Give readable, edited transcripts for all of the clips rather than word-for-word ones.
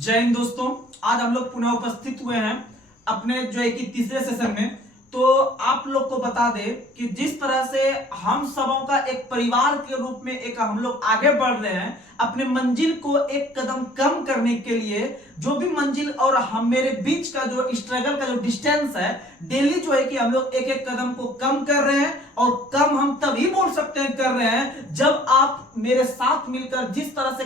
जय हिंद दोस्तों। आज हम लोग पुनः उपस्थित हुए हैं अपने जो है कि तीसरे सेशन में। तो आप लोग को बता दे कि जिस तरह से हम सबों का एक परिवार के रूप में एक हम लोग आगे बढ़ रहे हैं अपने मंजिल को एक कदम कम करने के लिए, जो भी मंजिल और हम मेरे बीच का जो स्ट्रगल का जो डिस्टेंस है, डेली जो है कि हम लोग एक एक कदम को कम कर रहे हैं। और कम हम तभी बोल सकते हैं कर रहे हैं जब आप मेरे साथ मिलकर जिस तरह से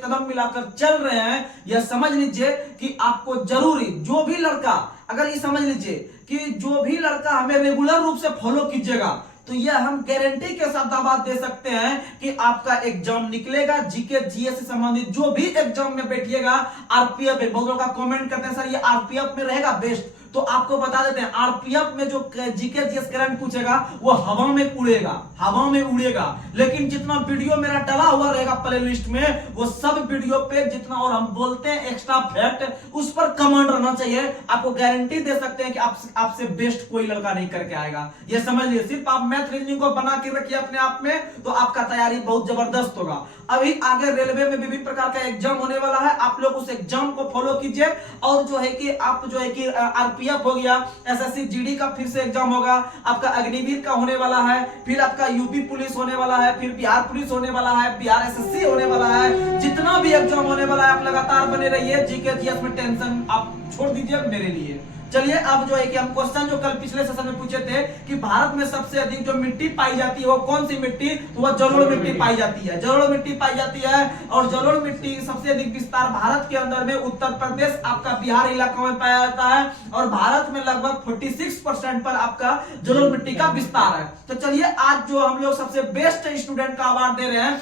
कदम मिलाकर चल रहे हैं। यह समझ लीजिए कि आपको जरूरी जो भी लड़का, अगर ये समझ लीजिए कि जो भी लड़का हमें रेगुलर रूप से फॉलो कीजिएगा तो यह हम गारंटी के साथ दावा दे सकते हैं कि आपका एग्जाम निकलेगा। जीके जीएस से संबंधित जो भी एग्जाम में बैठिएगा, आरपीएफ में बहुत लोग कमेंट करते हैं सर ये आरपीएफ में रहेगा बेस्ट, तो आपको बता देते हैं आरपीएफ में जो जीके जीएस करंट पूछेगा वो हवा में उड़ेगा, हवा में उड़ेगा। लेकिन जितना वीडियो मेरा डला हुआ रहेगा प्ले लिस्ट में, वो सब वीडियो पे जितना और हम बोलते हैं एक्स्ट्रा फैक्ट, उस पर कमांड रहना चाहिए। आपको गारंटी दे सकते हैं कि आपसे बेस्ट कोई लड़का नहीं करके आएगा। ये समझ लीजिए, सिर्फ आप मैथ रीजनिंग को बना के रखिए अपने आप में तो आपका तैयारी बहुत जबरदस्त होगा। अभी आगे रेलवे में विभिन्न प्रकार का एग्जाम होने वाला है, आप लोग उस एग्जाम को फॉलो कीजिए। और जो है कि आप जो है कि आरपीएफ हो गया, एसएससी जीडी का फिर से एग्जाम होगा, आपका अग्निवीर का होने वाला है, फिर आपका यूपी पुलिस होने वाला है, फिर बिहार पुलिस होने वाला है, बिहार एसएससी होने वाला है। जितना भी एग्जाम होने वाला है आप लगातार बने रहिए। जीके जीएस में टेंशन आप छोड़ दीजिए मेरे लिए। चलिए अब जो है कि हम क्वेश्चन जो कल पिछले सेशन में पूछे थे कि भारत में सबसे अधिक जो मिट्टी पाई जाती है वो कौन सी मिट्टी, तो वह जलोढ़ मिट्टी पाई जाती है। जलोढ़ मिट्टी पाई जाती है और जलोढ़ मिट्टी सबसे अधिक विस्तार भारत के अंदर में उत्तर प्रदेश, आपका बिहार इलाका में पाया जाता है। और भारत में लगभग 46% पर आपका जलोढ़ मिट्टी का विस्तार है। तो चलिए आज जो हम लोग सबसे बेस्ट स्टूडेंट का अवार्ड दे रहे हैं,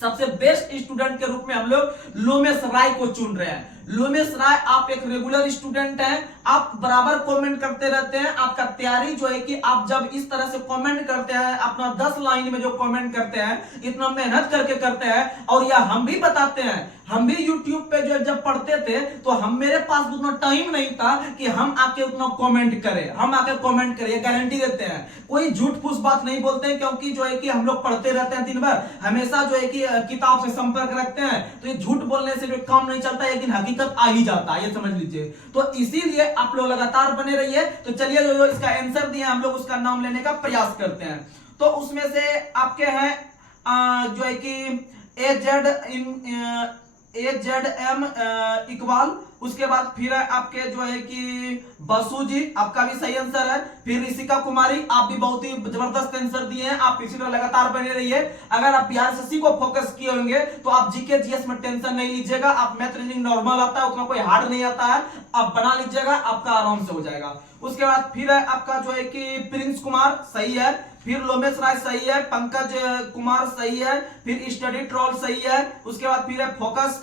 सबसे बेस्ट स्टूडेंट के रूप में हम लोग लोमेश राय को चुन रहे हैं। लोमेश राय, आप एक रेगुलर स्टूडेंट हैं, आप बराबर कमेंट करते रहते हैं। आपका तैयारी जो है कि आप जब इस तरह से कमेंट करते हैं, अपना 10 लाइन में जो कमेंट करते हैं, इतना मेहनत करके करते हैं। और यह हम भी बताते हैं, हम भी YouTube पे जो जब पढ़ते थे तो हम मेरे पास उतना टाइम नहीं था कि हम आके उतना कमेंट करें, हम आके कमेंट करें, ये गारंटी देते हैं। कोई झूठ फूस बात नहीं बोलते हैं, क्योंकि जो है कि हम लोग पढ़ते रहते हैं दिन भर, हमेशा जो है कि किताब से संपर्क रखते हैं। तो ये झूठ बोलने से जो काम नहीं चलता, लेकिन हकीकत आ ही जाता है, ये समझ लीजिए। तो इसीलिए आप लोग लगातार बने रहिए। तो चलिए जो इसका आंसर दिया हम लोग उसका नाम लेने का प्रयास करते हैं। तो उसमें से आपके हैं जो है कि AZM इकबाल, उसके बाद फिर है आपके जो है कि बसु जी, आपका भी सही आंसर है। फिर ऋषिका कुमारी, आप भी बहुत ही जबरदस्त आंसर दिए हैं। आप इसी तरह लगातार बने रहिए। अगर आप बिहार एसएससी को फोकस किए होंगे तो आप जीके जीएस में टेंशन नहीं लीजिएगा। आप मैथ रीजनिंग नॉर्मल आता है, उतना कोई हार्ड नहीं आता है, आप बना लीजिएगा, आपका आराम से हो जाएगा। उसके बाद फिर है आपका जो है कि प्रिंस कुमार, सही है। फिर लोमेश राय सही है, पंकज कुमार सही है, फिर स्टडी ट्रॉल सही है। उसके बाद फिर है फोकस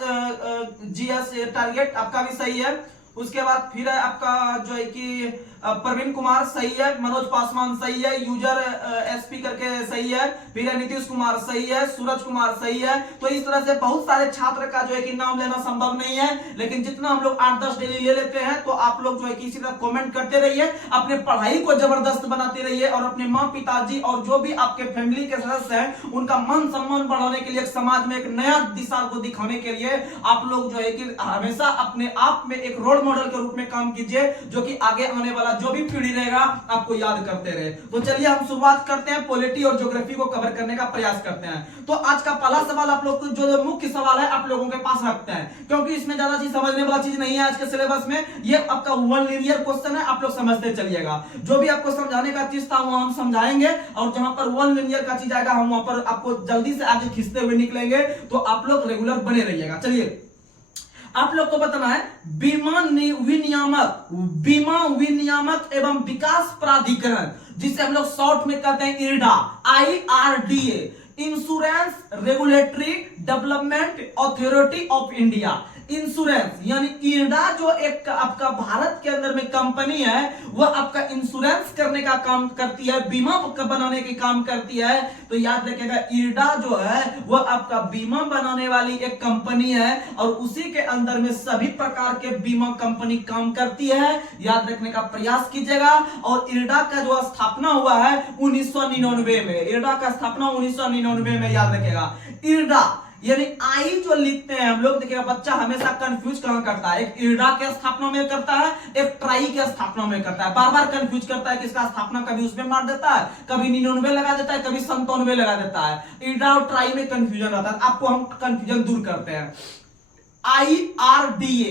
जीएस टारगेट, आपका भी सही है। उसके बाद फिर है आपका जो है कि प्रवीण कुमार सही है, मनोज पासवान सही है, यूजर एसपी करके सही है, फिर नीतीश कुमार सही है, सूरज कुमार सही है। तो इस तरह से बहुत सारे छात्र का जो है कि नाम लेना संभव नहीं है, लेकिन जितना हम लोग 8-10 डेली ले लेते हैं तो आप लोग जो है कि इसी तरह कमेंट करते रहिए, अपने पढ़ाई को जबरदस्त बनाते रहिए और अपने माँ पिताजी और जो भी आपके फैमिली के सदस्य हैं उनका मान सम्मान बढ़ाने के लिए, समाज में एक नया दिशा को दिखाने के लिए आप लोग जो है कि हमेशा अपने आप में एक रोल मॉडल के रूप में काम कीजिए, जो कि आगे आने वाला जो भी पीढ़ी रहेगा आपको याद करते रहे। तो चलिए हम शुरुआत करते हैं, पॉलिटी और ज्योग्राफी को कवर करने का प्रयास करते हैं। तो आज का पहला सवाल आप लोग जो मुख्य सवाल है आप लोगों के पास रखते हैं, क्योंकि इसमें ज्यादा चीज समझने वाला चीज नहीं है आज के सिलेबस में। ये आपका वन लीनियर क्वेश्चन है, आप लोग समझते चलिएगा। जो भी आपको समझाने का चीज था वहां हम समझाएंगे, और जहां पर वन लीनियर का चीज आएगा हम वहां पर आपको जल्दी से आगे खींचते हुए निकलेंगे। तो आप लोग रेगुलर बने रहिएगा। चलिए आप लोग को बताना है बीमा विनियामक एवं विकास प्राधिकरण, जिसे हम लोग शॉर्ट में कहते हैं IRDA, IRDA, insurance regulatory development authority of India. Insurance यानी IRDA जो एक आपका भारत के अंदर में कंपनी है, वह आपका इंश्योरेंस करने का काम करती है, बीमा बनाने के काम करती है। तो याद रखिएगा IRDA जो है वह आपका बीमा बनाने वाली एक कंपनी है, और उसी के अंदर में सभी प्रकार के बीमा कंपनी काम करती है। याद रखने का प्रयास कीजिएगा। और IRDA का जो स्थापना हुआ है 1999 में, IRDA का स्थापना 1999 में, याद रखिएगा। IRDA यानी आई जो लिखते हैं हम लोग, देखिएगा बच्चा हमेशा कंफ्यूज कहां करता है, एक इर्डा के स्थापना में करता है, एक ट्राई के स्थापना में करता है, बार बार कंफ्यूज करता है कि इसका स्थापना कभी उसमें मार देता है, कभी 99 लगा देता है, कभी 97 लगा देता है। इर्डा और ट्राई में कंफ्यूजन रहता है, आपको हम कंफ्यूजन दूर करते हैं। IRDA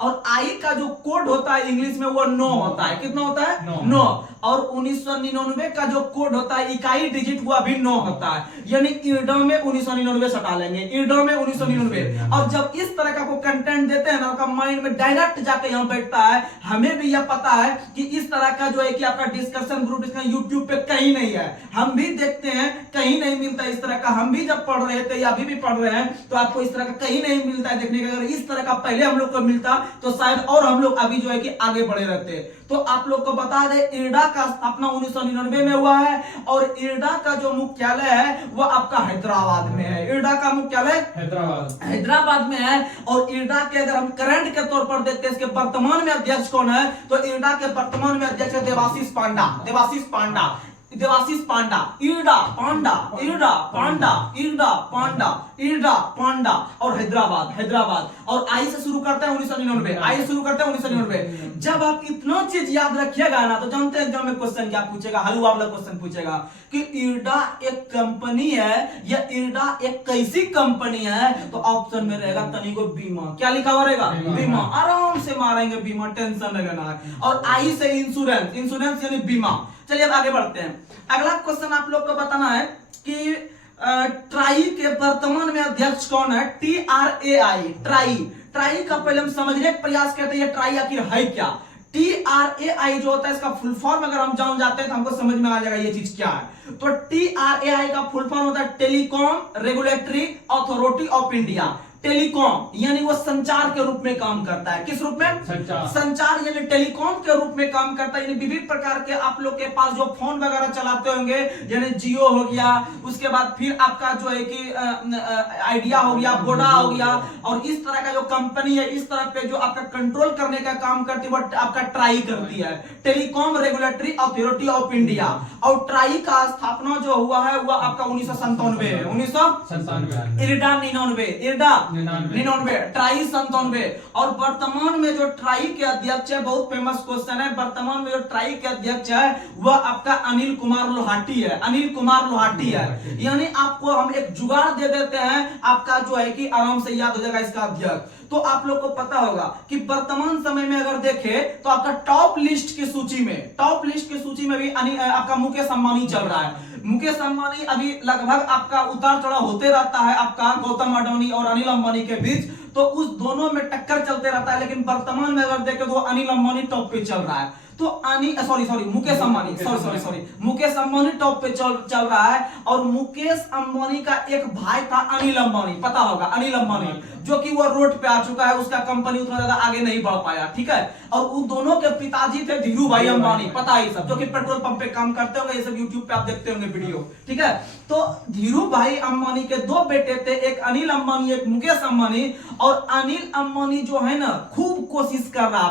और आई का जो कोड होता है इंग्लिश में वो 9 होता है। कितना होता है? 9। और 1999 का जो कोड होता है इकाई डिजिट हुआ भी 9 होता है। यानी इर्डा में 1999 सटा लेंगे, इर्डा में 1999। और जब इस तरह का को कंटेंट देते हैं ना, आपका माइंड में डायरेक्ट जाके यहाँ बैठता है। हमें भी यह पता है कि इस तरह का जो है कि आपका डिस्कशन ग्रुप यूट्यूब पे कहीं नहीं है, हम भी देखते हैं कहीं नहीं मिलता इस तरह का। हम भी जब पढ़ रहे थे या अभी भी पढ़ रहे हैं तो आपको इस तरह का कहीं नहीं मिलता है देखने का। अगर इस तरह का पहले हम लोग को मिलता तो शायद और हम लोग अभी जो है कि आगे बढ़े रहते। तो आप लोग को बता दें, इर्डा का स्थापना 1999 में हुआ है और इर्डा का जो मुख्यालय है वो आपका हैदराबाद में है। इर्डा का मुख्यालय हैदराबाद में है। और इर्डा के अगर हम करंट के तौर पर देखते हैं, इसके वर्तमान में अध्यक्ष कौन है, तो इर्डा के वर्तमान में अध्यक्ष है देवाशीष पांडा। इर्डा पांडा और हैदराबाद और आई से शुरू करते हैं 1999। जब आप इतना चीज याद रखिएगा ना तो जानते हैं एग्जाम में क्वेश्चन क्या पूछेगा, हलवा वाला क्वेश्चन पूछेगा कि इर्डा एक कंपनी है या इर्डा एक कैसी कंपनी है, तो ऑप्शन में रहेगा तनिको बीमा। क्या लिखा हुआ रहेगा? बीमा। आराम से मारेंगे बीमा, टेंशन नहीं लेना है। और आई से इंश्योरेंस यानी बीमा। चलिए अब आगे बढ़ते हैं। अगला क्वेश्चन आप लोग को बताना है कि ट्राई के वर्तमान में अध्यक्ष कौन है? TRAI। ट्राई का पहले हम समझने का प्रयास करते हैं ट्राई आखिर है क्या। TRAI जो होता है इसका फुल फॉर्म अगर हम जान जाते हैं तो हमको समझ में आ जाएगा ये चीज क्या है। तो TRAI का फुल फॉर्म होता है telecom regulatory authority of India. Telecom यानी वो संचार के रूप में काम करता है। किस रूप में? संचार यानी टेलीकॉम के रूप में काम करता है। यानी विभिन्न प्रकार के आप लोग के पास जो फोन वगैरह चलाते होंगे, यानी जियो हो गया, उसके बाद फिर आपका जो है कि आइडिया हो गया, वोडा हो गया, और इस तरह का जो कंपनी है इस तरह पे जो आपका कंट्रोल करने का काम करती है वो आपका ट्राई करती है, telecom regulatory authority of India. और ट्राई का स्थापना जो हुआ है वह आपका 1997 है। 1997। इर्डा 99, ट्राई 97। और वर्तमान में जो ट्राई के अध्यक्ष है, बहुत फेमस क्वेश्चन है, वर्तमान में जो ट्राई के अध्यक्ष है वह आपका अनिल कुमार लोहाटी है। यानी आपको हम एक जुगाड़ दे देते हैं, आपका जो है कि आराम से याद हो जाएगा इसका अध्यक्ष। तो आप लोग को पता होगा कि वर्तमान समय में अगर देखें तो आपका टॉप लिस्ट की सूची में भी आपका मुकेश अंबानी चल रहा है। मुकेश अंबानी अभी लगभग आपका उतार चढ़ाव होते रहता है आपका गौतम अडानी और अनिल अंबानी के बीच, तो उस दोनों में टक्कर चलते रहता है। लेकिन वर्तमान में अगर देखें तो अनिल अंबानी टॉप पे चल रहा है। तो मुकेश अंबानी टॉप पे चल रहा है। और मुकेश अंबानी का एक भाई था अनिल अंबानी, पता होगा अनिल अंबानी, जो कि वो रोड पे आ चुका है, उसका कंपनी उतना ज्यादा आगे नहीं बढ़ पाया, ठीक है। और उन दोनों के पिताजी थे धीरू भाई अंबानी, पता है सब, जो कि पेट्रोल पंप पे काम करते होंगे, ये सब यूट्यूब पे आप देखते होंगे वीडियो, ठीक है। तो धीरू भाई अंबानी के 2 बेटे थे, एक अनिल अंबानी एक मुकेश अंबानी। और अनिल अंबानी जो है ना खूब कोशिश कर रहा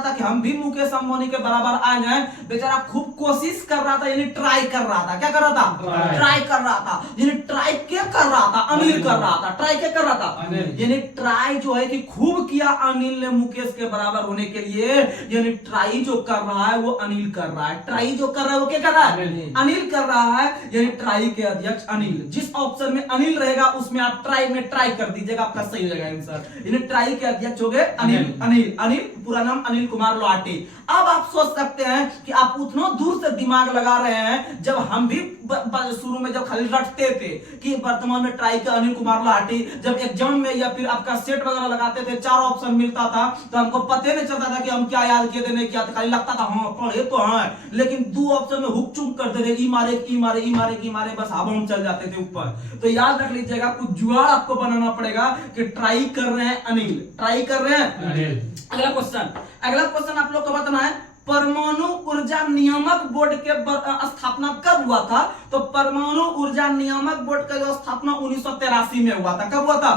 था कि हम भी मुकेश अंबानी के बराबर आ जाएं। बेचारा खूब कोशिश कर रहा था, यानी ट्राई कर रहा था। क्या कर रहा था? ट्राई कर रहा था। यानी ट्राई क्या कर रहा था? अनिल कर रहा था। ट्राई क्या कर रहा था? यानी ट्राई जो है कि खूब किया अनिल ने मुकेश के बराबर होने के लिए। यानी ट्राई जो कर रहा है वो अनिल कर रहा है। ट्राई जो कर रहा है वो क्या कर रहा है? अनिल कर रहा है। यानी ट्राई के अध्यक्ष अनिल। जिस ऑप्शन में अनिल रहेगा उसमें आप ट्राई में ट्राई कर दीजिएगा, आपका सही हो जाएगा आंसर। यानी ट्राई के अध्यक्ष हो गए अनिल, पूरा नाम अनिल कुमार लोहाटी। अब आप सोच सकते हैं कि आप उतना दूर से दिमाग लगा रहे हैं, जब हम भी शुरू में जब खाली रटते थे कि वर्तमान में ट्राई का अनिल कुमार लोहाटी, जब एग्जाम में या फिर आपका सेट वगैरह लगाते थे 4 ऑप्शन मिलता था तो हमको पता नहीं चलता था कि हम क्या याद किए थे नहीं किया था, खाली लगता था हाँ पढ़े तो हाँ, लेकिन 2 ऑप्शन में हुक चुक करते थे, ई मारे बस अब हम चल जाते थे ऊपर। तो याद रख लीजिएगा, कुछ जुगाड़ आपको बनाना पड़ेगा कि ट्राई कर रहे हैं अनिल। अगला क्वेश्चन आप लोग को बताना है, परमाणु ऊर्जा नियामक बोर्ड के स्थापना कब हुआ था? तो परमाणु ऊर्जा नियामक बोर्ड का जो स्थापना 1983 में हुआ था। कब हुआ था?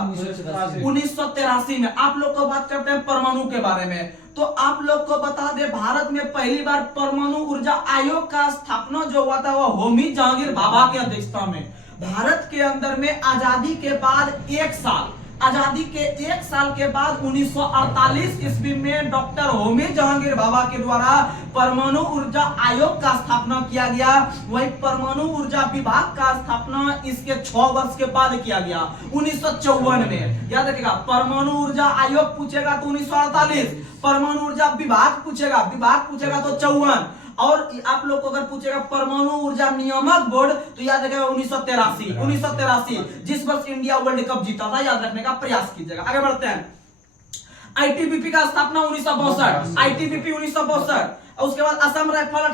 1983 में। आप लोग को बात करते हैं परमाणु के बारे में, तो आप लोग को बता दे भारत में पहली बार परमाणु ऊर्जा आयोग का स्थापना जो हुआ था वो होमी जहांगीर भाभा की अध्यक्षता में। भारत के अंदर में आजादी के बाद आजादी के एक साल के बाद 1948 ईस्वी में डॉक्टर होमी जहांगीर भाभा के द्वारा परमाणु ऊर्जा आयोग का स्थापना किया गया। वही परमाणु ऊर्जा विभाग का स्थापना इसके 6 वर्ष के बाद किया गया 1954 में। याद रखिएगा, परमाणु ऊर्जा आयोग पूछेगा तो 1948, परमाणु ऊर्जा विभाग पूछेगा तो 54, और आप लोग को अगर पूछेगा परमाणु ऊर्जा नियामक बोर्ड तो याद रखिएगा 1983 जिस वर्ष इंडिया वर्ल्ड कप जीता था, याद रखने का प्रयास कीजिएगा। आगे बढ़ते हैं। आईटीबीपी का स्थापना 1962, आईटीबीपी 1962। और उसके बाद असम राइफल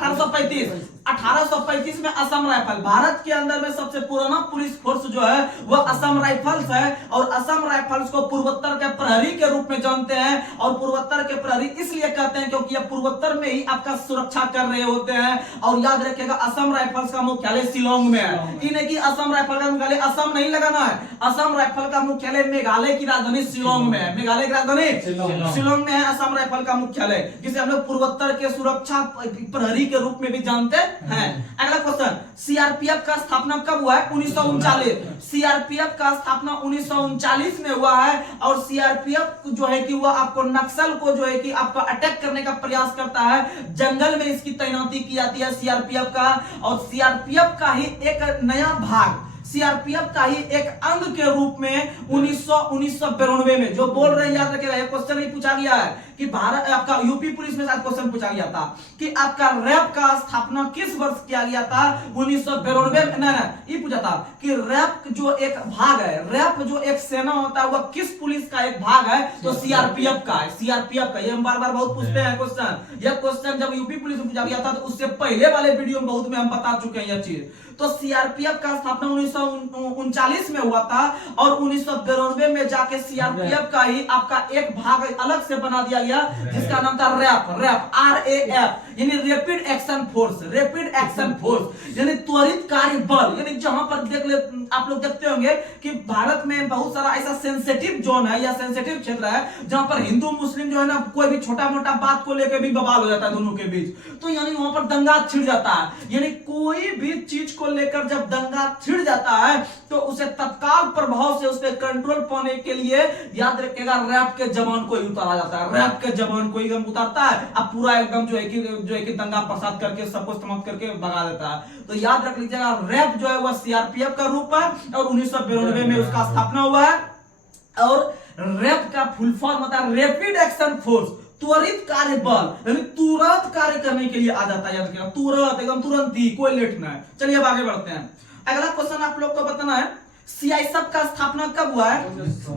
1835 में असम राइफल, भारत के अंदर में सबसे पुराना पुलिस फोर्स जो है वह असम राइफल्स है। और असम राइफल्स को पूर्वोत्तर के प्रहरी के रूप में जानते हैं, और पूर्वोत्तर के प्रहरी इसलिए कहते हैं क्योंकि यह पूर्वोत्तर में ही आपका सुरक्षा कर रहे होते हैं। और याद रखिएगा, असम राइफल्स का मुख्यालय शिलोंग में है। इन्हें की असम राइफल का मुख्यालय असम नहीं लगाना है, असम राइफल का मुख्यालय मेघालय की राजधानी शिलोंग में है। मेघालय की राजधानी शिलोंग में है असम राइफल का मुख्यालय, जिसे हम लोग पूर्वोत्तर के सुरक्षा प्रहरी के रूप में भी जानते हैं। अगला क्वेश्चन, सीआरपीएफ का स्थापना कब हुआ है? 1939। सीआरपीएफ का स्थापना 1939 में हुआ है। और सीआरपीएफ जो है कि वह आपको नक्सल को जो है कि आपका अटैक करने का प्रयास करता है। जंगल में इसकी तैनाती की जाती है सीआरपीएफ का। और सीआरपीएफ का ही एक नया भाग, सीआरपीएफ का ही एक अंग के रूप में 1992 में जो बोल रहे हैं, याद रखिएगा, ये क्वेश्चन ही पूछा गया है कि भारत आपका यूपी पुलिस में शायद क्वेश्चन पूछा गया था कि आपका रैप का स्थापना किस वर्ष किया गया था? 1992 में। नहीं, ये पूछा था कि रैप जो एक भाग है, रैप जो एक सेना होता है वह किस पुलिस का एक भाग है? तो सीआरपीएफ का है, सीआरपीएफ का। ये हम बार बार बहुत पूछते हैं क्वेश्चन। यह क्वेश्चन जब यूपी पुलिस में पूछा गया था तो उससे पहले वाले वीडियो में बहुत में हम बता चुके हैं यह चीज। तो सीआरपीएफ का स्थापना 1939 में हुआ था, और 1992 में जाके सीआरपीएफ का ही आपका एक भाग अलग से बना दिया गया जिसका नाम था रैप, RAF, यानी रैपिड एक्शन फोर्स, यानी त्वरित कार्य बल। यानी जहां पर आप लोग देखते होंगे कि भारत में बहुत सारा ऐसा सेंसिटिव जोन है या सेंसिटिव क्षेत्र है जहां पर हिंदू मुस्लिम जो है ना, कोई भी छोटा मोटा बात को लेकर भी बवाल हो जाता है दोनों के बीच। तो यानी वहां पर दंगा छिड़ जाता है। यानी कोई भी चीज को लेकर जब दंगा छिड़ जाता है तो उसे तत्काल प्रभाव से उस पर कंट्रोल पाने के लिए याद रखिएगा रैप के जवान को ही उतारा जाता है। रैप के जवान को एकदम उतारता है, अब पूरा एकदम जो है कि दंगा फसाद करके सबको समाप्त करके भगा देता है। तो याद रख लीजिएगा, रैप जो है वह सीआरपीएफ का रूप है और 1992 में उसका स्थापना हुआ है। और रैप का फुल फॉर्म होता है रैपिड एक्शन फोर्स, त्वरित कार्य बल, यानी तुरंत कार्य करने के लिए आ जाता है। याद रखिएगा, तुरंत, एकदम तुरंत ही, कोई लेट ना है। चलिए अब आगे बढ़ते हैं। अगला क्वेश्चन आप लोग को बताना है, सीआईएसएफ का स्थापना कब हुआ है?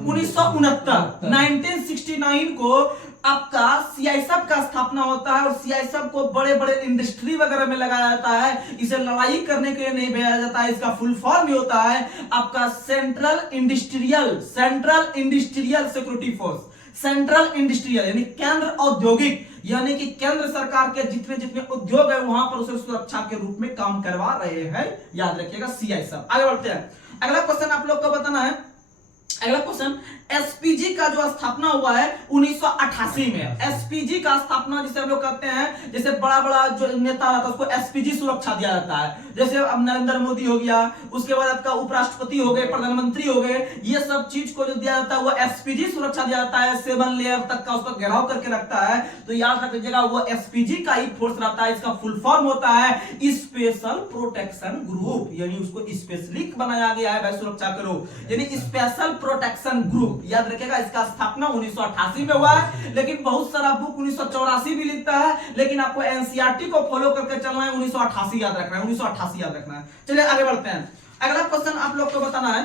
1969 को आपका सीआईएसएफ का स्थापना होता है। और सीआईएसएफ को बड़े बड़े इंडस्ट्री वगैरह में लगाया जाता है, इसे लड़ाई करने के लिए नहीं भेजा जाता है। इसका फुल फॉर्म ही होता है आपका central industrial security force, central industrial यानी केंद्र औद्योगिक, यानी कि केंद्र सरकार के जितने जितने उद्योग है वहां पर उसे सुरक्षा के रूप में काम करवा रहे हैं। याद रखिएगा सीआईएसएफ। आगे बढ़ते हैं। अगला क्वेश्चन आप लोग को बताना है, अगला क्वेश्चन, एसपीजी का जो स्थापना हुआ है 1988 में। एसपीजी का स्थापना जिसे हम लोग कहते हैं, जैसे बड़ा बड़ा जो नेता रहता है उसको एसपीजी सुरक्षा दिया जाता है। जैसे अब नरेंद्र मोदी हो गया, उसके बाद आपका उपराष्ट्रपति हो गए, प्रधानमंत्री हो गए, ये सब चीज को जो दिया जाता है वो एसपीजी सुरक्षा दिया जाता है। 7 लेयर तक का उसका घेराव करके रखता है। तो याद रख लीजिएगा, वो एसपीजी का ही फोर्स रहता है। इसका फुल फॉर्म होता है स्पेशल प्रोटेक्शन ग्रुप, यानी उसको स्पेशली बनाया गया है भाई सुरक्षा करो, यानी स्पेशल प्रोटेक्शन ग्रुप। याद रखिएगा, इसका स्थापना 1988 में हुआ है, लेकिन बहुत सारा बुक 1984 भी लिखता है, लेकिन आपको एनसीईआरटी को फॉलो करके चलना है। 1988 याद रखना है, 1988 याद रखना है। चलिए आगे बढ़ते हैं। अगला क्वेश्चन आप लोग को बताना है,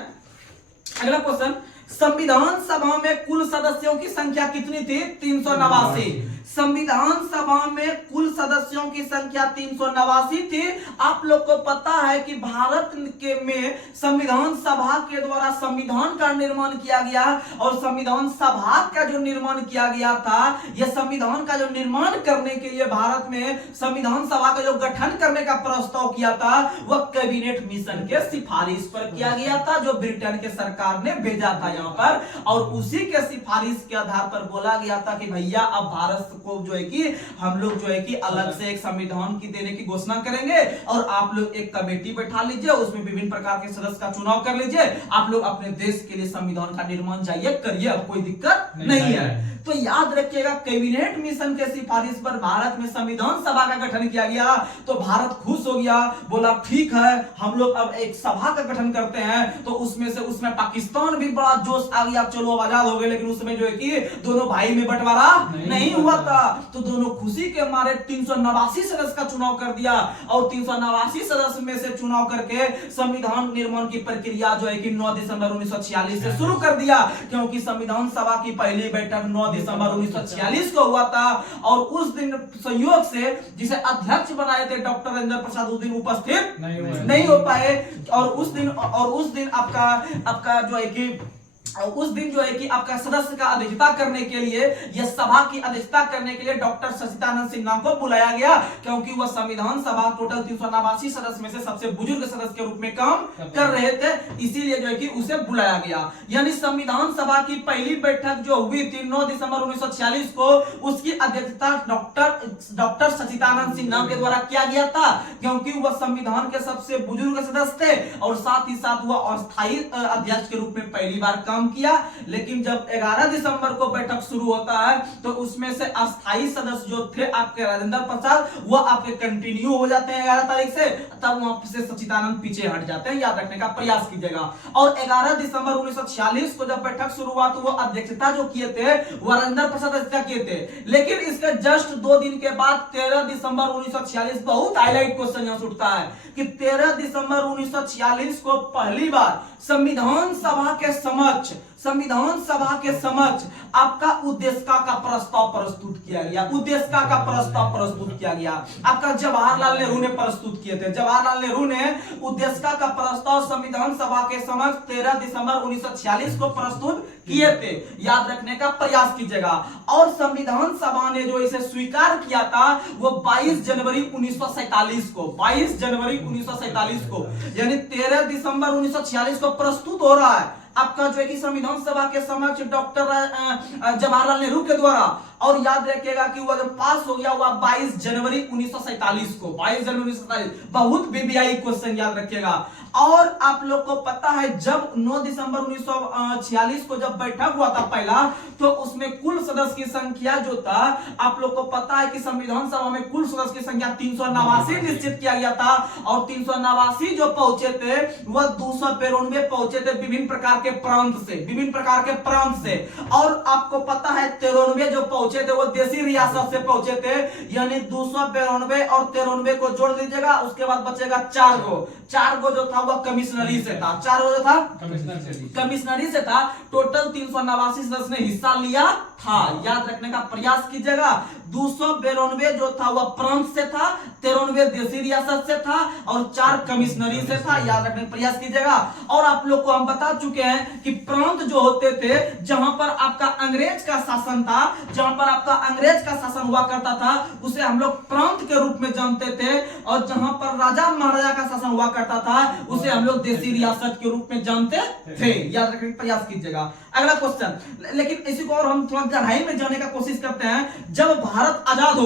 अगला क्वेश्चन, संविधान सभा में कुल सदस्यों की संख्या कितनी थी? 389। संविधान सभा में कुल सदस्यों की संख्या 389 थी। आप लोग को पता है कि भारत के में संविधान सभा के द्वारा संविधान का निर्माण किया गया, और संविधान सभा का जो निर्माण किया गया था, यह संविधान का जो निर्माण करने के लिए भारत में संविधान सभा का जो गठन करने का प्रस्ताव किया था वह कैबिनेट मिशन के सिफारिश पर किया गया था, जो ब्रिटेन के सरकार ने भेजा था यहाँ पर। और उसी के सिफारिश के आधार पर बोला गया था कि भैया अब भारत को जो है कि हम लोग जो है कि अलग से एक संविधान की देने की घोषणा करेंगे और आप लोग एक कमेटी बैठा लीजिए, उसमें विभिन्न प्रकार के सदस्य का चुनाव कर लीजिए, आप लोग अपने देश के लिए संविधान का निर्माण जाइए करिए, अब कोई दिक्कत नहीं है। तो याद रखिएगा, कैबिनेट मिशन के सिफारिश पर भारत में संविधान सभा का गठन किया गया तो भारत खुश हो गया, बोला ठीक है हम लोग अब एक सभा का गठन करते हैं। तो उसमें पाकिस्तान भी बड़ा जोश आ गया, चलो अब आजाद हो गए, लेकिन उसमें जो है कि दोनों भाई में बंटवारा नहीं हुआ था। तो दोनों खुशी के मारे 389 सदस्य का चुनाव कर दिया और 389 सदस्य में से चुनाव करके संविधान निर्माण की प्रक्रिया जो है कि 9 दिसंबर 1946 से शुरू कर दिया, क्योंकि संविधान सभा की पहली बैठक 9 दिसंबर 1946 को हुआ था। और उस दिन संयोग से जिसे अध्यक्ष बनाए थे डॉक्टर राजेंद्र प्रसाद, उस दिन उपस्थित नहीं हो पाए। और उस दिन आपका जो है कि उस दिन जो है कि आपका सदस्य का अध्यक्षता करने के लिए, यह सभा की अध्यक्षता करने के लिए डॉक्टर सचिदानंद सिन्हा को बुलाया गया, क्योंकि वह संविधान सभा टोटल 389 सदस्य में से सबसे बुजुर्ग सदस्य के रूप में काम कर रहे थे, इसीलिए जो है कि उसे बुलाया गया। यानी संविधान सभा की पहली बैठक जो हुई थी 9 दिसंबर 1946 को, उसकी अध्यक्षता डॉक्टर सचिदानंद सिन्हा के द्वारा किया गया था, क्योंकि वह संविधान के सबसे बुजुर्ग सदस्य थे और साथ ही साथ वह अस्थायी अध्यक्ष के रूप में पहली बार काम किया। लेकिन जब 11 दिसंबर को बैठक शुरू होता है तो उसमें से अस्थायी सदस्य जो थे आपके राजेंद्र प्रसाद, वो आपके कंटिन्यू हो जाते हैं 11 तारीख से, तब वहां से सचिदानंद पीछे हट जाते हैं, याद रखने का प्रयास कीजिएगा। और 11 दिसंबर 1946 को जब बैठक शुरू हुआ तो वो अध्यक्षता जो किए थे वो राजेंद्र प्रसाद अध्यक्षता किए थे। लेकिन इसके जस्ट 2 दिन के बाद 13 दिसंबर 1946 बहुत हाईलाइट क्वेश्चन यहां उठता है कि 13 दिसंबर 1946 को पहली बार संविधान सभा के समक्ष आपका उद्देशिका का प्रस्ताव प्रस्तुत किया गया। उद्देशिका का प्रस्ताव प्रस्तुत किया गया, आपका जवाहरलाल नेहरू ने प्रस्तुत किए थे। जवाहरलाल नेहरू ने उद्देशिका का प्रस्ताव संविधान सभा के समक्ष 13 दिसंबर 1946 को प्रस्तुत किए थे, याद रखने का प्रयास कीजिएगा। और संविधान सभा ने जो इसे स्वीकार किया था वो 22 जनवरी 1947 को, 22 जनवरी 1947 को, यानी 13 दिसंबर 1946 को प्रस्तुत हो रहा है आपका जो है कि संविधान सभा के समक्ष डॉक्टर जवाहरलाल नेहरू के द्वारा। और याद रखिएगा कि वह जब पास हो गया हुआ 22 जनवरी 1947 को, 22 जनवरी 1947, बहुत बीबीआई क्वेश्चन याद रखिएगा। और आप लोग को पता है जब 9 दिसंबर 1946 को जब बैठक हुआ था पहला, तो उसमें कुल सदस्य की संख्या जो था, आप लोग को पता है कि संविधान सभा में कुल सदस्य की संख्या 389 निश्चित किया गया था। और 389 जो पहुंचे थे वह 292 पहुंचे थे विभिन्न प्रकार के प्रांत से। और आपको पता है 93 जो पहुंचे थे वो देशी रियासत से पहुंचे थे, यानी 292 और 93 को जोड़ दीजिएगा, उसके बाद बचेगा 4 गो जो था वह कमिश्नरी से था। 4 गो जो था कमिश्नरी से था। टोटल 389 सदस्य ने हिस्सा लिया था, याद रखने का प्रयास कीजिएगा। 292 जो था वह प्रांत से था, 93 देशी रियासत से था और 4 कमिश्नरी से था, याद रखने का प्रयास कीजिएगा। और आप लोग को हम बता चुके हैं कि प्रांत जो होते थे जहां पर आपका अंग्रेज का शासन था, जहां पर आपका अंग्रेज का शासन हुआ करता था, उसे हम लोग प्रांत के रूप में जानते थे। और जहां पर राजा महाराजा का शासन हुआ करता था उसे हम लोग देशी रियासत के रूप में जानते थे, याद रखने का प्रयास कीजिएगा। अगला क्वेश्चन, लेकिन इसी को और हम थोड़ा गहराई में जाने का कोशिश करते हैं। जब भारत आजाद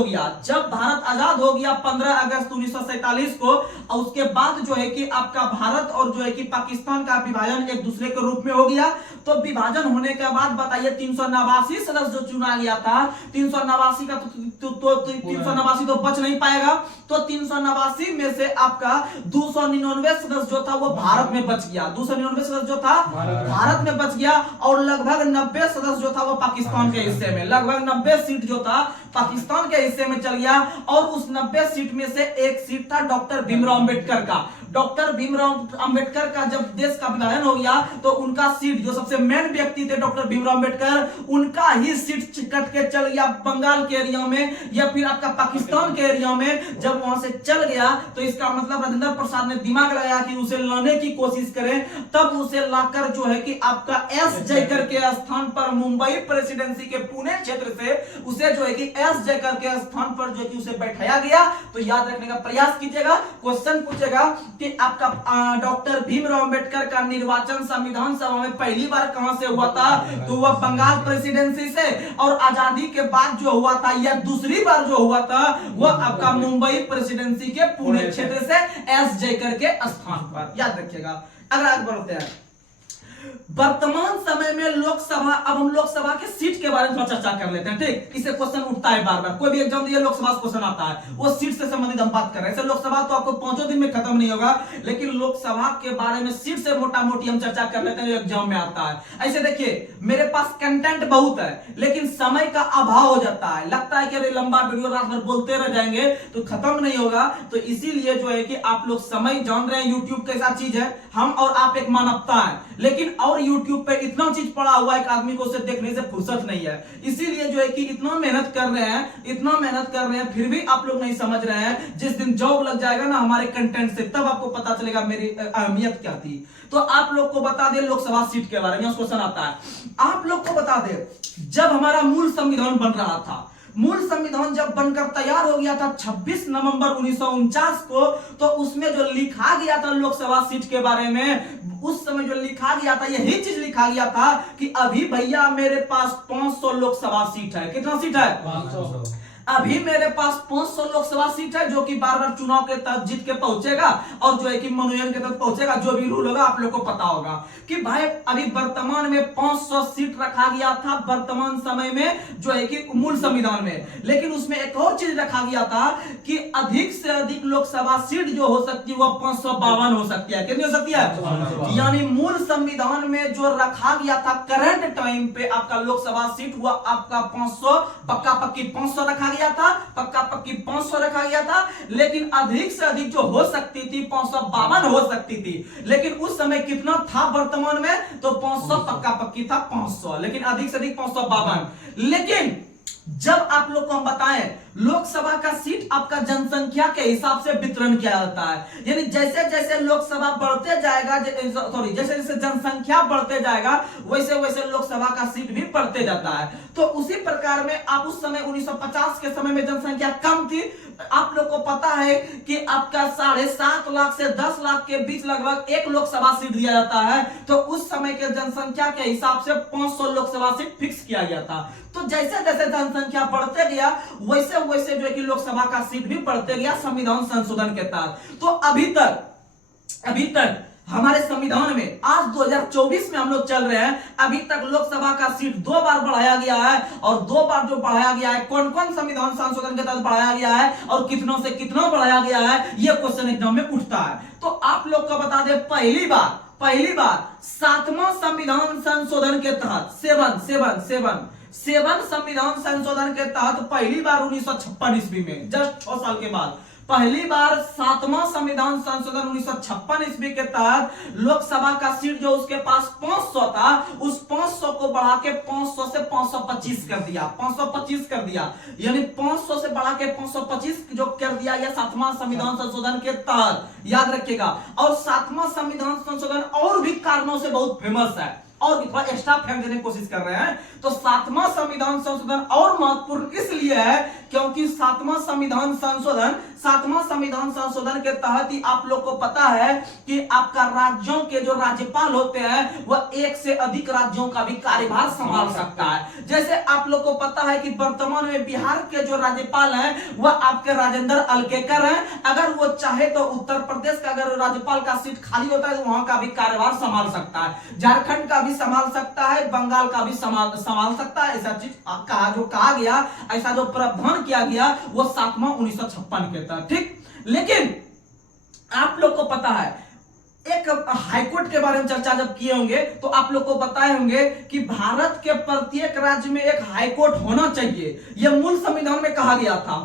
हो गया 15 अगस्त 1947 को, और उसके बाद जो है कि आपका भारत और जो है कि पाकिस्तान का विभाजन एक दूसरे के रूप में हो गया। तो विभाजन होने के बाद बताइए 389 सदस्य जो चुना गया था, 389 का तो 389 तो बच नहीं पाएगा। तो 389 में से आपका 299 सदस्य जो था वो भारत में बच गया, 299 सदस्य जो था भारत में बच गया। और लगभग 90 सदस्य जो था वो पाकिस्तान के हिस्से में, लगभग 90 सीट जो था पाकिस्तान के हिस्से में चल गया। और उस 90 सीट में से एक सीट था डॉक्टर भीमराव अंबेडकर का। डॉक्टर भीमराव अंबेडकर का जब देश का विभाजन हो गया तो उनका सीट, जो सबसे मेन व्यक्ति थे डॉक्टर भीमराव अंबेडकर, उनका ही सीट कट के चल गया बंगाल के एरिया में या फिर आपका पाकिस्तान के एरिया में। जब वहां से चल गया तो इसका मतलब राजेंद्र प्रसाद ने दिमाग लगाया कि उसे लाने की कोशिश करें, तब उसे लाकर जो है कि आपका एस जयकर के स्थान पर मुंबई प्रेसिडेंसी के पुणे क्षेत्र से उसे जो है कि एस जयकर के स्थान पर जो कि उसे बैठाया गया। तो याद रखने का प्रयास कीजिएगा। क्वेश्चन पूछेगा कि आपका डॉक्टर भीमराव अंबेडकर का निर्वाचन संविधान सभा में पहली बार कहां से हुआ था? तो वह बंगाल प्रेसिडेंसी से। और आजादी के बाद जो हुआ था या दूसरी बार जो हुआ था वह आपका मुंबई प्रेसिडेंसी के पुणे क्षेत्र से एस जयकर के स्थान पर। याद रखिएगा। अगर आगे बढ़ते हैं, वर्तमान समय में लोकसभा, अब हम लोकसभा के सीट के बारे में थोड़ा चर्चा कर लेते हैं। ठीक, इसे क्वेश्चन उठता है बार बार, कोई भी एग्जाम दिए लोकसभा क्वेश्चन आता है, वो सीट से संबंधित हम बात कर रहे हैं। ऐसे लोकसभा तो आपको 5 दिन में खत्म नहीं होगा, लेकिन लोकसभा के बारे में सीट से मोटा मोटी हम चर्चा कर लेते हैं जो एग्जाम में आता है। ऐसे देखिए, मेरे पास कंटेंट बहुत है लेकिन समय का अभाव हो जाता है, लगता है कि अरे लंबा वीडियो रात भर बोलते रह जाएंगे तो खत्म नहीं होगा। तो इसीलिए जो है कि आप लोग समय जान रहे हैं, यूट्यूब कैसा चीज है, हम और आप एक मानवता है, लेकिन और यूट्यूब पे इतना चीज पड़ा हुआ है एक आदमी को उसे देखने से फुर्सत नहीं है। इसीलिए जो है कि इतना मेहनत कर रहे हैं, फिर भी आप लोग नहीं समझ रहे हैं। जिस दिन जॉब लग जाएगा ना हमारे कंटेंट से, तब आपको पता चलेगा मेरी अहमियत क्या थी। तो आप लोग को बता दे लोकसभा सीट के बारे में क्वेश्चन आता है। आप लोग को बता दे, जब हमारा मूल संविधान बन रहा था, मूल संविधान जब बनकर तैयार हो गया था 26 नवंबर 1949 को, तो उसमें जो लिखा गया था लोकसभा सीट के बारे में, उस समय जो लिखा गया था यही चीज लिखा गया था कि अभी भैया मेरे पास 500 लोकसभा सीट है। कितना सीट है? 500। अभी मेरे पास 500 लोकसभा सीट है, जो कि बार बार चुनाव के तहत जीत के पहुंचेगा और जो है कि मनोनयन के तहत पहुंचेगा। जो भी रूल होगा आप लोग को पता होगा कि भाई अभी वर्तमान में 500 सीट रखा गया था वर्तमान समय में जो है कि मूल संविधान में। लेकिन उसमें एक और चीज रखा गया था कि अधिक से अधिक लोकसभा सीट जो हो सकती है वह 552 हो सकती है। कितनी हो सकती है? यानी मूल संविधान में जो रखा गया था करंट टाइम पे आपका लोकसभा सीट हुआ आपका 500, पक्का पक्की 500 रखा गया था, पक्का पक्की 500 रखा गया था। लेकिन अधिक से अधिक जो हो सकती थी 552 हो सकती थी। लेकिन उस समय कितना था वर्तमान में? तो 500 पक्का पक्की था 500, लेकिन अधिक से अधिक 552। लेकिन जब आप लोग को हम बताएं लोकसभा का सीट आपका जनसंख्या के हिसाब से वितरण किया जाता है। यानी जैसे जैसे लोकसभा बढ़ते जाएगा, जैसे जैसे जनसंख्या बढ़ते जाएगा वैसे वैसे लोकसभा का सीट भी बढ़ते जाता है। तो उसी प्रकार में आप उस समय 1950 के समय में जनसंख्या कम थी। आप लोग को पता है कि आपका 7.5 लाख से 10 लाख के बीच लगभग एक लोकसभा सीट दिया जाता है। तो उस समय के जनसंख्या के हिसाब से 500 लोकसभा सीट फिक्स किया गया था। तो जैसे जैसे जनसंख्या बढ़ते गया वैसे वैसे जो है कि लोकसभा का सीट भी बढ़ते गया संविधान संशोधन के तहत। तो अभी तक हमारे संविधान में आज 2024 में हम लोग चल रहे हैं, अभी तक लोकसभा का सीट 2 बार बढ़ाया गया है। और 2 बार जो बढ़ाया गया है, कौन कौन संविधान संशोधन के तहत बढ़ाया गया है और कितनों से कितना बढ़ाया गया है, यह क्वेश्चन एग्जाम में उठता है। तो आप लोग को बता दें, पहली बार 7वां संविधान संशोधन के तहत 7 संविधान संशोधन के तहत पहली बार 1956 ईस्वी में, जस्ट 6 साल के बाद पहली बार 7वां संविधान संशोधन 1956 ईस्वी के तहत लोकसभा का सीट जो उसके पास 500 था, उस 500 को बढ़ा के 500 से 525 कर दिया, 525 कर दिया। यानी 500 से बढ़ा के 525 जो कर दिया यह 7वां संविधान संशोधन के तहत। याद रखिएगा। और 7वां संविधान संशोधन और भी कारणों से बहुत फेमस है और भी थोड़ा एक्स्ट्रा फैक्ट देने की कोशिश कर रहे हैं। तो 7वां संविधान संशोधन और महत्वपूर्ण इसलिए है क्योंकि 7वां संविधान संशोधन के तहत ही आप लोग को पता है कि आपका राज्यों के जो राज्यपाल होते हैं वह एक से अधिक राज्यों का भी कार्यभार संभाल सकता है। जैसे आप लोग को पता है कि वर्तमान में बिहार के जो राज्यपाल हैं वह आपके राजेंद्र अलकेकर हैं। अगर वो चाहे तो उत्तर प्रदेश का अगर राज्यपाल का सीट खाली होता है तो वहां का भी कार्यभार संभाल सकता है, झारखंड का भी संभाल सकता है, बंगाल का भी संभाल सकता है। ऐसा चीज कहा गया, ऐसा जो प्रावधान किया गया वो 7वां 1956 के तहत। ठीक, लेकिन आप लोग को पता है एक हाईकोर्ट के बारे में चर्चा जब किए होंगे तो आप लोग को बताए होंगे कि भारत के प्रत्येक राज्य में एक हाईकोर्ट होना चाहिए। यह मूल संविधान में कहा गया था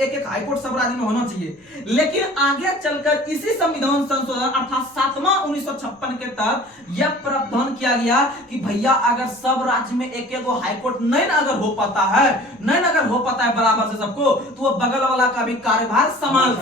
एक हाईकोर्ट सब राज्य में होना चाहिए। लेकिन आगे चलकर इसी संविधान संशोधन अर्थात 7वां 1956 के तहत यह प्रावधान किया गया कि भैया अगर सब राज्य में एक हाईकोर्ट नहीं अगर हो पाता है बराबर से सबको, तो वह बगल वाला का भी कार्यभार संभाल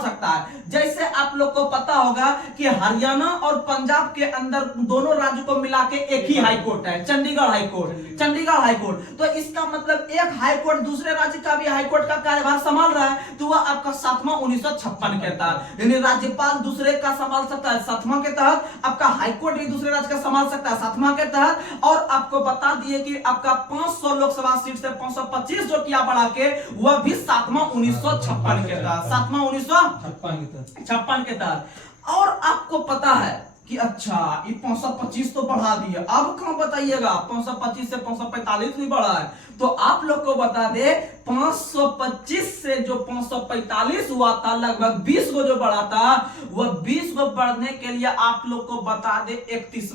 सकता है, जैसे आप लोग को पता होगा कि हरियाणा और पंजाब के अंदर दोनों राज्य को मिला के एक ही हाई कोर्ट है, Chandigarh high court. Chandigarh high court, तो इसका मतलब एक हाई कोर्ट दूसरे राज्य का भी हाई कोर्ट का कार्यभार संभाल रहा है, तो वह आपका 7वां 1956 के तहत, यानी राज्यपाल दूसरे का संभाल सकता है 7वां के तहत, आपका हाई कोर्ट भी दूसरे राज्य का संभाल सकता है 7वां के तहत। और आपको बता दिए कि आपका 500 लोकसभा सीट से 525 जो किया बढ़ा के वह भी 7वां 1956 के तहत, 7वां 1956 के तहत। और आपको पता है कि अच्छा ये 525 तो बढ़ा दिए, अब कहां बताइएगा 525 से 545 भी बढ़ा है, तो आप लोग को बता दे 525 से जो 545 हुआ था लगभग 20 को जो बढ़ा था, वह 20 को बढ़ने के लिए आप लोग को बता दे 31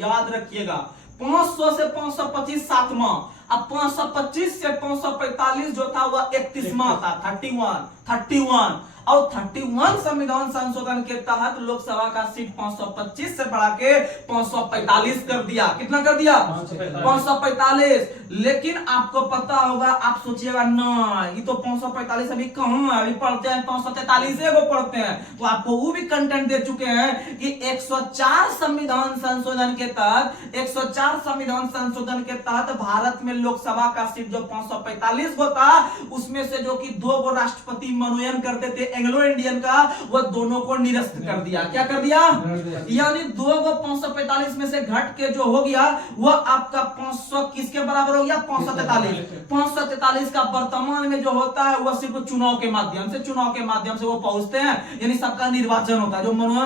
याद रखिएगा। 500 से 525 7वां, अब 525 से 545 जो था वह 31वां था, 31 और 31 संविधान संशोधन के तहत लोकसभा का सीट 525 से बढ़ा के 545 कर दिया। कितना कर दिया? 545। लेकिन आपको पता होगा, आप सोचिएगा ना ये तो 545 अभी कहां है, अभी पढ़ते हैं 543 को पढ़ते हैं, तो आपको वो भी कंटेंट दे चुके हैं कि 104 संविधान संशोधन के तहत, 104 संविधान संशोधन के तहत भारत में लोकसभा का सीट जो 545 को था, उसमें से जो कि 2 को राष्ट्रपति मनोनयन करते थे एंग्लो इंडियन का, वह दोनों को निरस्त कर दिया। क्या कर दिया? यानी 2 को 545 में से घट के जो हो गया वह आपका 500 किसके बराबर हो गया? 543। 543 का वर्तमान में जो होता है वह सिर्फ चुनाव के माध्यम से वो पहुंचते हैं, यानी सबका निर्वाचन होता है। जो मनोनयन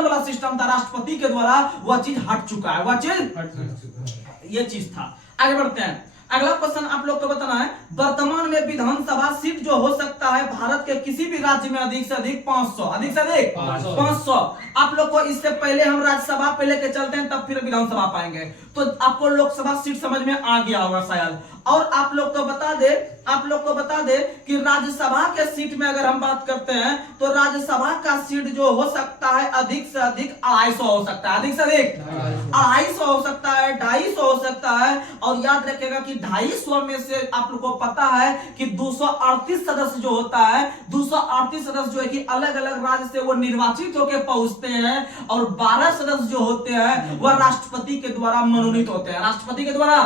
वाला सिस्टम था राष्ट्रपति के द्वारा, वह चीज हट चुका है, वह चीज ये चीज था। आगे बढ़ते हैं। अगला क्वेश्चन आप लोग को बताना है, वर्तमान में विधानसभा सीट जो हो सकता है भारत के किसी भी राज्य में अधिक से अधिक 500, अधिक से अधिक 500। आप लोग को इससे पहले हम राज्यसभा पे लेके चलते हैं, तब फिर विधानसभा पाएंगे, तो आपको लोकसभा सीट समझ में आ गया होगा शायद। और आप लोग को बता दे कि राज्यसभा के सीट में अगर हम बात करते हैं तो राज्यसभा का सीट जो हो सकता है अधिक से अधिक 250 हो सकता है, अधिक से अधिक 250 हो सकता है, 250 हो सकता है। और याद रखिएगा कि 250 में से आप लोग को पता है कि 238 सदस्य जो होता है, 238 सदस्य जो है कि अलग अलग राज्य से वो निर्वाचित होकर पहुंचते हैं, और 12 सदस्य जो होते हैं वह राष्ट्रपति के द्वारा मनोनीत होते हैं, राष्ट्रपति के द्वारा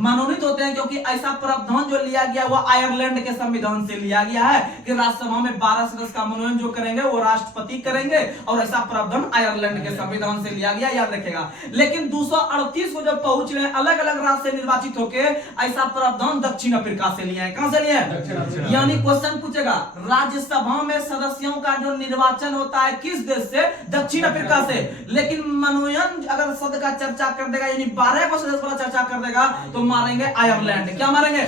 मनोनीत होते हैं। क्योंकि ऐसा प्रावधान जो लिया गया वो आयरलैंड के संविधान से लिया गया है कि राज्यसभा में 12 सदस्य का मनोनयन जो करेंगे वो राष्ट्रपति करेंगे, और ऐसा प्रावधान आयरलैंड के संविधान से लिया गया, याद रखेगा। लेकिन 238 को जब पहुंच रहे हैं अलग अलग राज्य से निर्वाचित होकर, ऐसा प्रावधान दक्षिण अफ्रीका से लिया है। कहां से लिया है? यानी क्वेश्चन पूछेगा राज्यसभा में सदस्यों का जो निर्वाचन होता है किस देश से? दक्षिण अफ्रीका से। लेकिन मनोनयन अगर शब्द का चर्चा कर देगा, यानी 12 को सदस्य वाला चर्चा कर देगा, तो मारेंगे आयरलैंड। क्या मारेंगे?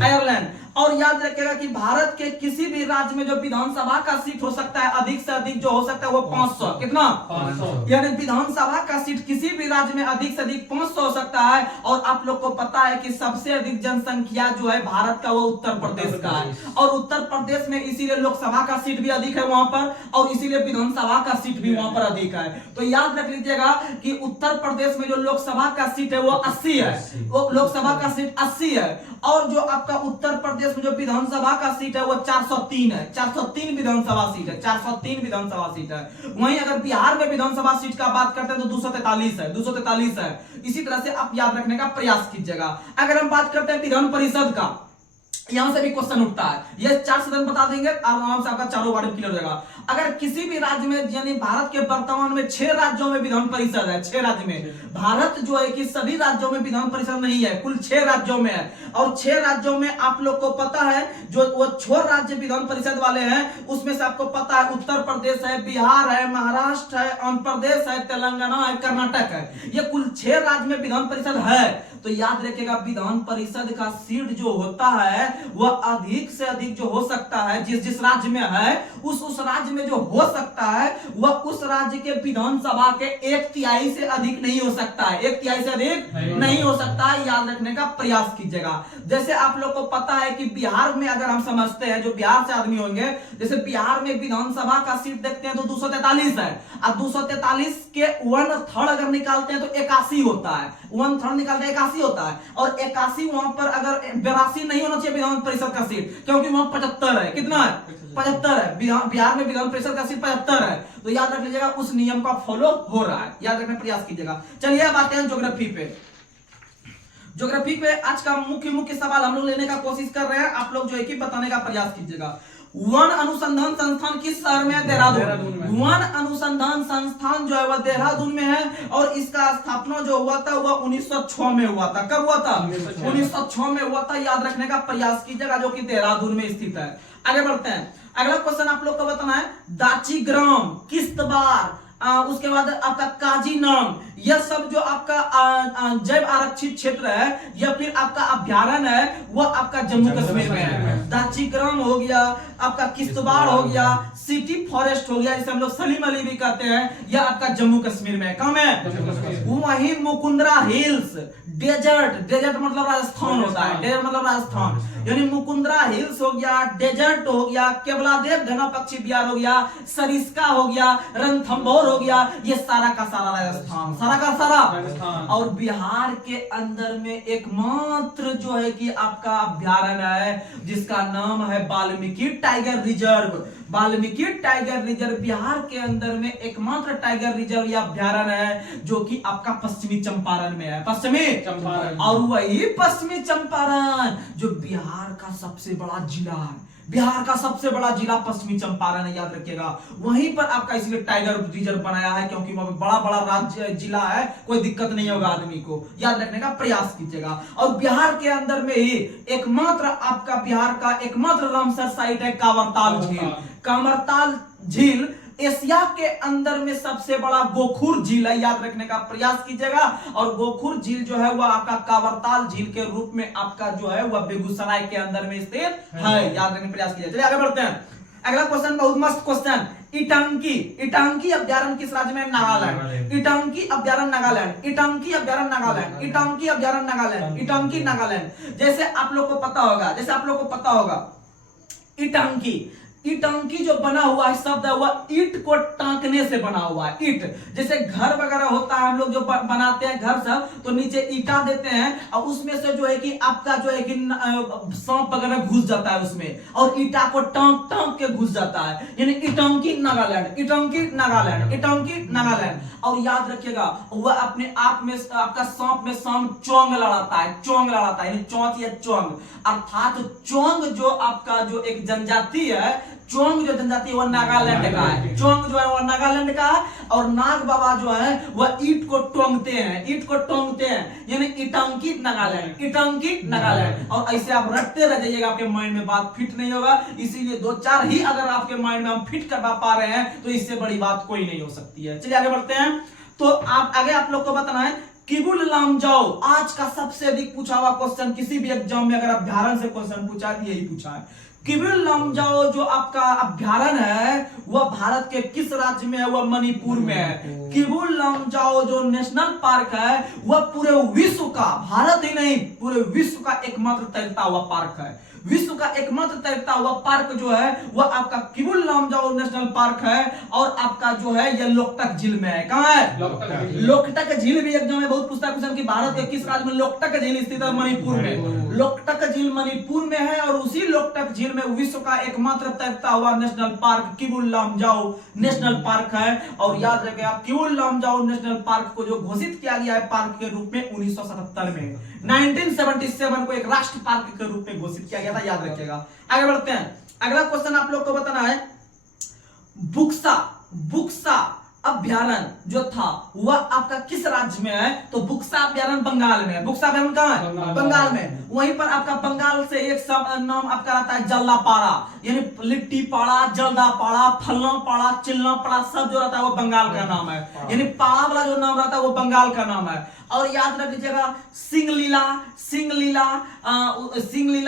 आयरलैंड। और याद रखिएगा कि भारत के किसी भी राज्य में जो विधानसभा का सीट हो सकता है अधिक से अधिक जो हो सकता है वो 500। कितना? 500। यानी विधानसभा का सीट किसी भी राज्य में अधिक से अधिक 500 हो सकता है। और आप लोग को पता है कि सबसे अधिक जनसंख्या जो है भारत का वो उत्तर प्रदेश का है, और उत्तर प्रदेश में इसीलिए लोकसभा का सीट भी अधिक है वहां पर, और इसीलिए विधानसभा का सीट भी वहां पर अधिक है। तो याद रख लीजिएगा कि उत्तर प्रदेश में जो लोकसभा का सीट है वो 80 है, वो लोकसभा का सीट 80 है। और जो आपका उत्तर प्रदेश में जो विधानसभा का सीट है वो 403 है, 403 विधानसभा सीट है, 403 विधानसभा सीट है। वहीं अगर बिहार में विधानसभा सीट का बात करते हैं तो 243 है, 243 है। इसी तरह से आप याद रखने का प्रयास कीजिएगा। अगर हम बात करते हैं विधान परिषद का, यहां से भी क्वेश्चन उठता है, ये 4 सदन बता देंगे आराम से आपका चारों बारे में क्लियर हो जाएगा। अगर किसी भी राज्य में, यानी भारत के वर्तमान में 6 राज्यों में विधान परिषद है, 6 राज्य में, भारत जो है कि सभी राज्यों में विधान परिषद नहीं है, कुल 6 राज्यों में है। और 6 राज्यों में आप लोग को पता है जो वो 6 राज्य विधान परिषद वाले हैं, उसमें से आपको पता है उत्तर प्रदेश है, बिहार है, महाराष्ट्र है, आंध्र प्रदेश है, तेलंगाना है, कर्नाटक है, ये कुल 6 राज्य में विधान परिषद है। तो याद रखिएगा विधान परिषद का सीट जो होता है वह अधिक से अधिक जो हो सकता है, जिस राज्य में है उस राज्य में जो हो सकता है वह उस राज्य के विधानसभा के 1/3 से अधिक नहीं हो सकता है, 1/3 से अधिक नहीं हो सकता है। याद रखने का प्रयास कीजिएगा। जैसे आप लोग को पता है कि बिहार में अगर हम समझते हैं, जो बिहार से आदमी होंगे, जैसे बिहार में विधानसभा का सीट देखते हैं तो 243 है, और 243 के 1/3 अगर निकालते हैं तो 81 होता है, 1/3 निकालते हैं 81 होता है। और 81 वहां पर अगर 82 नहीं होना चाहिए विधान परिषद का सीट, क्योंकि वहां 75 है। कितना है? 75 है। बिहार में विधान परिषद का सीट 75 है। तो याद रख लीजिएगा, उस नियम का फॉलो हो रहा है, याद रखने का प्रयास कीजिएगा। चलिए अब आते हैं ज्योग्राफी पे। ज्योग्राफी पे आज का मुख्य सवाल हम लोग लेने का कोशिश कर रहे हैं, आप लोग जो है कि बताने का प्रयास कीजिएगा। वन अनुसंधान संस्थान किस शहर में है? देहरादून। वन अनुसंधान संस्थान जो है वह देहरादून में है, और इसका स्थापना जो हुआ था वह 1906 में हुआ था। कब हुआ था? 1906 में हुआ था, याद रखने का प्रयास कीजिएगा, जो कि देहरादून में स्थित है। आगे बढ़ते हैं, अगला क्वेश्चन आप लोग को बताना है, दाचीग्राम, किश्तवाड़, उसके बाद आपका काजीनाम, यह सब जो आपका जैव आरक्षित क्षेत्र है या फिर आपका अभ्यारण्य है, वह आपका जम्मू कश्मीर में है। दाचीग्राम हो गया, आपका किश्तवाड़ हो गया, सिटी फॉरेस्ट हो गया, जिसे हम लोग सलीम अली भी कहते हैं, यह आपका जम्मू कश्मीर में है। कहाँ है? वहीं मुकुंदरा हिल्स, डेजर्ट मतलब राजस्थान होता है, डेजर्ट मतलब राजस्थान, यानी मुकुंदरा हिल्स हो गया, डेजर्ट हो गया, केवलादेव घना पक्षी बिहार हो गया, सरिस्का हो गया, रणथंभौर हो गया, ये सारा का सारा राजस्थान, सारा का सारा। और बिहार के अंदर में एकमात्र जो है कि आपका अभ्यारण्य है जिसका नाम है Valmiki tiger reserve. Valmiki tiger reserve Bihar के अंदर में एकमात्र टाइगर रिजर्व या अभ्यारण्य है जो कि आपका पश्चिमी चंपारण में है। पश्चिमी चंपारण, और वही पश्चिमी चंपारण जो बिहार का सबसे बड़ा जिला है। बिहार का सबसे बड़ा जिला पश्चिमी चंपारण है, याद रखिएगा। वहीं पर आपका इसलिए टाइगर रिजर्व बनाया है क्योंकि वहां पे बड़ा बड़ा राज्य जिला है, कोई दिक्कत नहीं होगा आदमी को, याद रखने का प्रयास कीजिएगा। और बिहार के अंदर में ही एकमात्र आपका बिहार का एकमात्र रामसर साइट है कांवरताल झील। कांवरताल झील एशिया के अंदर में सबसे बड़ा गोखुर झील है, याद रखने का प्रयास कीजिएगा। और गोखुर झील जो है वह आपका कांवरताल झील के रूप में आपका जो है वह बेगूसराय के अंदर में स्थित है, याद रखने का प्रयास कीजिए। चलिए आगे बढ़ते हैं, अगला क्वेश्चन बहुत मस्त क्वेश्चन। इटांकी अभ्यारण्य किस राज्य में? नागालैंड। इटांकी अभ्यारण्य नागालैंड, इटांकी अभ्यारण्य नागालैंड, इटांकी अभ्यारण्य नागालैंड, इटांकी नागालैंड। जैसे आप लोग को पता होगा, इटांकी जो बना हुआ है शब्द है वह ईट को टांकने से बना हुआ है। ईट जैसे घर वगैरह होता है, हम लोग जो बनाते हैं घर सब, तो नीचे ईटा देते हैं और उसमें से जो है कि आपका जो है कि सांप वगैरह घुस जाता है उसमें, और ईटा को टांक के घुस जाता है, यानी इटांकी नागालैंड, इटांकी नागालैंड, इटांकी नागालैंड। और याद रखिएगा वह अपने आप में आपका सांप में सांप चोंग लड़ाता है, यानी चौथ या चोंग, अर्थात चोंग जो आपका जो एक जनजाति है, चोंग जो जनजाति है वह नागालैंड का है। चोंग जो है वह नागालैंड का है, और नाग बाबा जो है वह ईट को टोंगते हैं, यानी इटांकी नागालैंड, इटांकी नागालैंड। और ऐसे आप रटते रह जाइएगा, आपके माइंड में बात फिट नहीं होगा, इसीलिए 2-4 ही अगर आपके माइंड में हम फिट करवा पा रहे हैं तो इससे बड़ी बात कोई नहीं हो सकती है। चलिए आगे बढ़ते हैं, तो आप लोग को बताना है किबुल लामजाओ, आज का सबसे अधिक पूछा हुआ क्वेश्चन, किसी भी एग्जाम में अगर अभ्यारण्य से क्वेश्चन पूछा है यही पूछा है। किबुल लामजाओ जो आपका अभ्यारण्य है वह भारत के किस राज्य में है? वह मणिपुर में है। किबुल लामजाओ जो नेशनल पार्क है वह पूरे विश्व का, भारत ही नहीं पूरे विश्व का एकमात्र तैरता हुआ पार्क है। विश्व का एकमात्र तैरता हुआ पार्क जो है वह आपका किबुल लामजाओ नेशनल पार्क है, और आपका जो है यह लोकटक झील में है। कहां है? लोकटक झील भी एग्जाम में बहुत पूछता है क्वेश्चन कि भारत के किस राज्य में लोकटक झील स्थित है? मणिपुर में। लोकटक झील मणिपुर में है, और उसी लोकटक झील में विश्व का एकमात्र तैरता हुआ national park Keibul Lamjao national park है। और याद रखिएगा किबुल लामजाओ नेशनल पार्क को जो घोषित किया गया है पार्क के रूप में 1977 में, 1977 को एक राष्ट्र पार्क के रूप में घोषित किया गया था, याद रखिएगा। आगे बढ़ते हैं, अगला क्वेश्चन आप लोग को बताना है, बुक्सा अभ्यारण्य जो था वह आपका किस राज्य में है? तो बुक्सा अभ्यारण्य बंगाल में है। बुक्सा अभ्यारण्य कहां है? बंगाल में। वहीं पर आपका बंगाल से एक नाम आपका रहता है जल्दापाड़ा, यानी लिट्टी पाड़ा, जल्दापाड़ा, फलना पाड़ा, चिल्ला पाड़ा, सब जो रहता है वो बंगाल का नाम है, यानी पाड़ा वाला जो नाम रहता है वो बंगाल का नाम है। और याद रख लीजिएगा सिंगलीला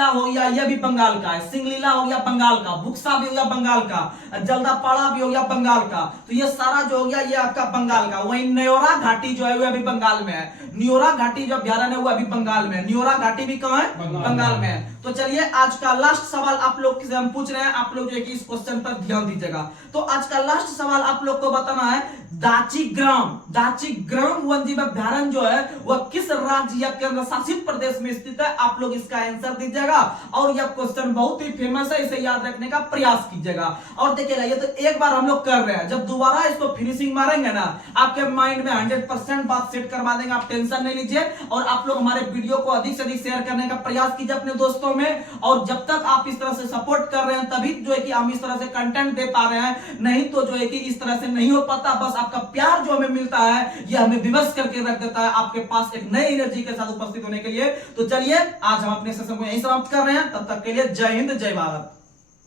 हो गया, यह भी बंगाल का है। सिंगलीला हो गया बंगाल का, बुक्सा भी हो गया बंगाल का, जल्दापाड़ा भी हो गया बंगाल का, तो ये सारा जो हो गया ये आपका बंगाल का। वहीं न्योरा घाटी जो है वो अभी बंगाल में है। न्योरा घाटी जो अभ्यारण्य है वो अभी बंगाल में है। न्योरा घाटी भी कहां है? बंगाल में है। तो चलिए आज का लास्ट सवाल आप लोग से हम पूछ रहे हैं, आप लोग जो है कि इस क्वेश्चन पर ध्यान दीजिएगा। तो आज का लास्ट सवाल आप लोग को बताना है, दाची ग्राम वन्यजीव अभ्यारण्य जो है वह किस राज्य या केंद्र शासित प्रदेश में स्थित है? आप लोग इसका आंसर दीजिएगा। और यह क्वेश्चन बहुत ही फेमस है, इसे याद रखने का प्रयास कीजिएगा। और देखिएगा, ये तो एक बार हम लोग कर रहे हैं, जब दोबारा इसको फिनिशिंग मारेंगे ना, आपके माइंड में 100% बात सेट करवा देंगे, आप टेंशन नहीं लीजिए। और आप लोग हमारे वीडियो को अधिक से अधिक शेयर करने का प्रयास कीजिए अपने दोस्तों में। और जब तक आप इस तरह से सपोर्ट कर रहे हैं तभी जो है कि हम इस तरह से कंटेंट दे पा रहे हैं, नहीं तो जो है कि इस तरह से नहीं हो पाता। बस आपका प्यार जो हमें मिलता है ये हमें विवश करके रख देता है आपके पास एक नई एनर्जी के साथ उपस्थित होने के लिए। तो चलिए आज हम अपने सेशन को यहीं समाप्त कर रहे हैं। तब तक के लिए जय हिंद, जय भारत।